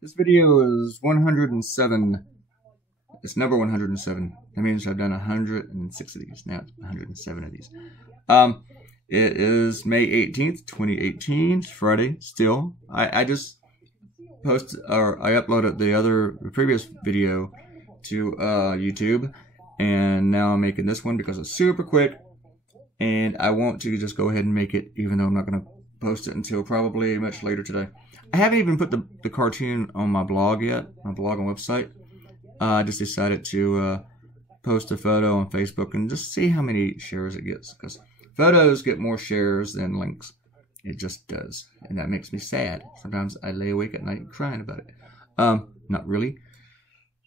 This video is 107. It's number 107. That means I've done 106 of these. Now it's 107 of these. It is May 18th, 2018. It's Friday still. I just posted, or I uploaded the previous video to YouTube, and now I'm making this one because it's super quick, and I want to just go ahead and make it, even though I'm not going to post it until probably much later today. I haven't even put the cartoon on my blog yet, my blog and website. I just decided to post a photo on Facebook and just see how many shares it gets, because photos get more shares than links. It just does, and that makes me sad. Sometimes I lay awake at night crying about it. Not really.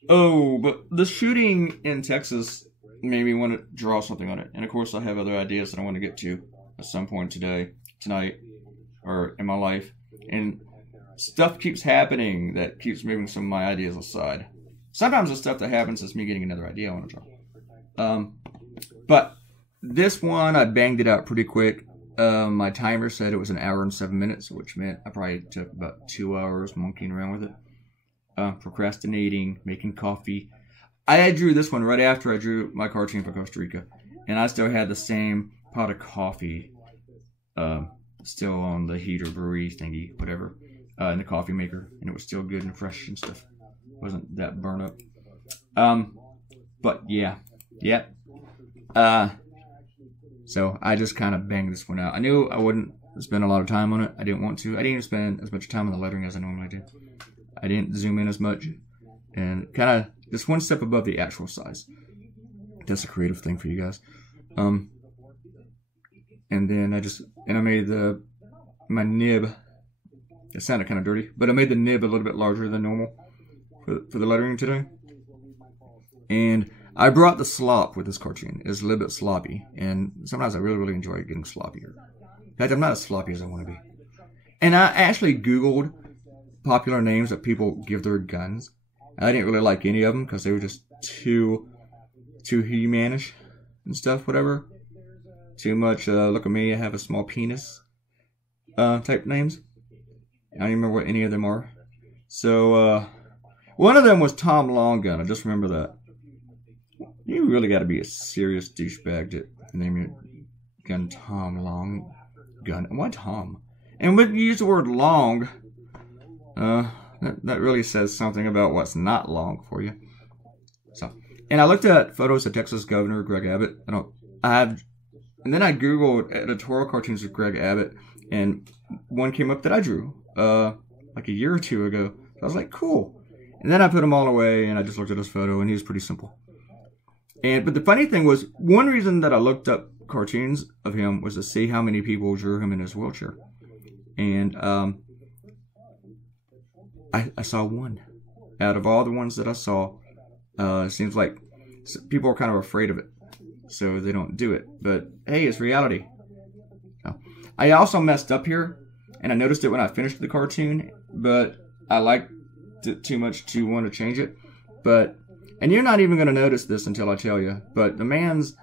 Oh, but the shooting in Texas made me want to draw something on it, and of course I have other ideas that I want to get to at some point today, tonight, or in my life, and stuff keeps happening that keeps moving some of my ideas aside. Sometimes the stuff that happens is me getting another idea I want to draw. But this one, I banged it out pretty quick. My timer said it was 1 hour and 7 minutes, which meant I probably took about 2 hours monkeying around with it. Procrastinating, making coffee. I drew this one right after I drew my cartoon for Costa Rica. And I still had the same pot of coffee still on the heater, brewery thingy, whatever. In the coffee maker, and it was still good and fresh and stuff. Wasn't that burnt up. But yeah. So I just kind of banged this one out. I knew I wouldn't spend a lot of time on it. I didn't want to. I didn't even spend as much time on the lettering as I normally do. I didn't zoom in as much, and kind of just one step above the actual size. That's a creative thing for you guys. And then I made my nib. It sounded kind of dirty, but I made the nib a little bit larger than normal for the lettering today. And I brought the slop with this cartoon. It's a little bit sloppy, and sometimes I really enjoy getting sloppier. In fact, I'm not as sloppy as I want to be. And I actually Googled popular names that people give their guns. I didn't really like any of them because they were just too He-Man-ish and stuff, whatever. Too much, look at me, I have a small penis type names. I don't even remember what any of them are. So, one of them was Tom Longgun. I just remember that. You really got to be a serious douchebag to name your gun Tom Longgun. Why Tom? And when you use the word long, that really says something about what's not long for you. So, and I looked at photos of Texas Governor Greg Abbott. And then I Googled editorial cartoons of Greg Abbott, and one came up that I drew. Like a year or two ago. So I was like, cool. And then I put them all away, and I just looked at his photo, and he was pretty simple. But the funny thing was, one reason that I looked up cartoons of him was to see how many people drew him in his wheelchair. And I saw one. Out of all the ones that I saw, it seems like people are kind of afraid of it, so they don't do it. But hey, it's reality. I also messed up here. And I noticed it when I finished the cartoon, but I liked it too much to want to change it. And you're not even going to notice this until I tell you, but the man's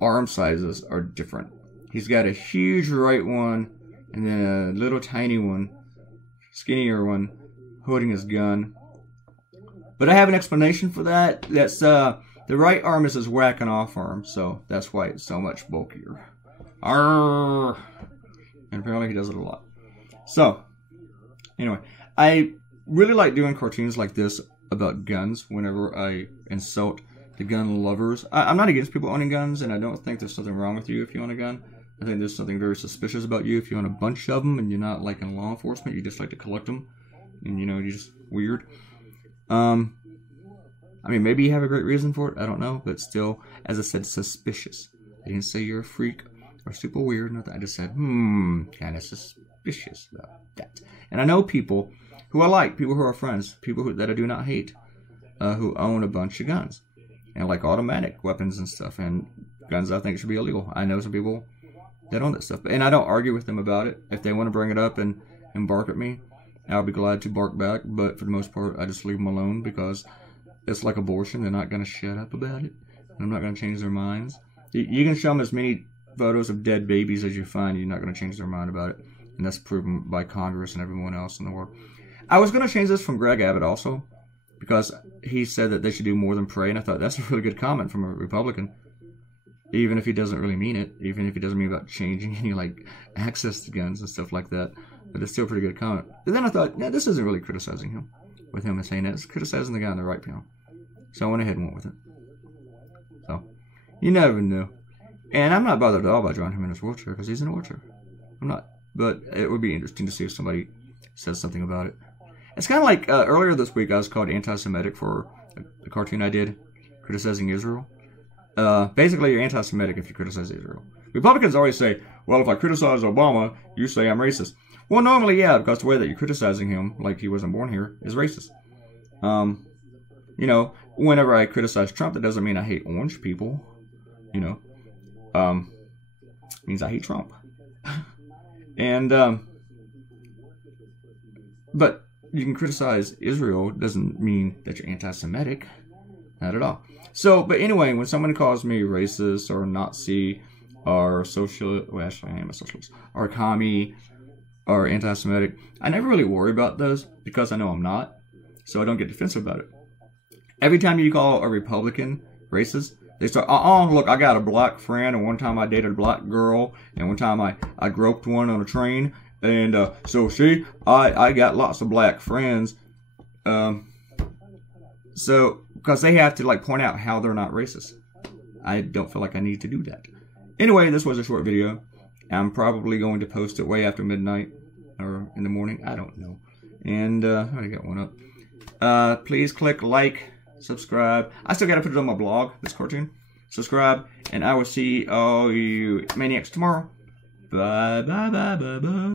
arm sizes are different. He's got a huge right one, and then a little tiny one, skinnier one, holding his gun. But I have an explanation for that. That's the right arm is his whacking off arm, so that's why it's so much bulkier. Arrgh. And apparently he does it a lot. So, anyway, I really like doing cartoons like this about guns whenever I insult the gun lovers. I'm not against people owning guns, and I don't think there's something wrong with you if you own a gun. I think there's something very suspicious about you if you own a bunch of them and you're not like in law enforcement. You just like to collect them, and you're just weird. I mean, maybe you have a great reason for it. I don't know, but still, as I said, suspicious. I didn't say you're a freak or super weird, nothing. I just said, kind of suspicious about that. And I know people who I like, people who are friends, people that I do not hate, who own a bunch of guns. And like automatic weapons and stuff, and guns I think should be illegal. I know some people that own that stuff. And I don't argue with them about it. If they want to bring it up and bark at me, I'll be glad to bark back. But for the most part, I just leave them alone because it's like abortion. They're not going to shut up about it. And I'm not going to change their minds. You can show them as many photos of dead babies as you find, you're not going to change their mind about it. And that's proven by Congress and everyone else in the world. I was going to change this from Greg Abbott also, because he said that they should do more than pray, and I thought that's a really good comment from a Republican. Even if he doesn't really mean it, even if he doesn't mean about changing any, like, access to guns and stuff like that. But it's still a pretty good comment. And then I thought, yeah, this isn't really criticizing him, with him saying that. It's criticizing the guy on the right panel. So I went ahead and went with it. So, you never know. And I'm not bothered at all by drawing him in his wheelchair, because he's in a wheelchair. I'm not. But it would be interesting to see if somebody says something about it. It's kind of like earlier this week I was called anti-Semitic for a cartoon I did criticizing Israel. Basically, you're anti-Semitic if you criticize Israel. Republicans always say, well, if I criticize Obama, you say I'm racist. Well, normally, yeah, because the way that you're criticizing him, like he wasn't born here, is racist. You know, whenever I criticize Trump, that doesn't mean I hate orange people. You know, means I hate Trump. And, but you can criticize Israel, doesn't mean that you're anti-Semitic. Not at all. So, but anyway, when someone calls me racist or Nazi or socialist, well, actually I am a socialist, or commie or anti-Semitic, I never really worry about those because I know I'm not. So I don't get defensive about it. Every time you call a Republican racist, they start, look, I got a black friend, and one time I dated a black girl, and one time I groped one on a train, and so see, I got lots of black friends. So, because they have to, like, point out how they're not racist. I don't feel like I need to do that. Anyway, this was a short video. I'm probably going to post it way after midnight, or in the morning, I don't know. And, I already got one up. Please click like, subscribe. I still gotta put it on my blog, this cartoon. Subscribe, and I will see all you maniacs tomorrow. Bye, bye, bye, bye, bye.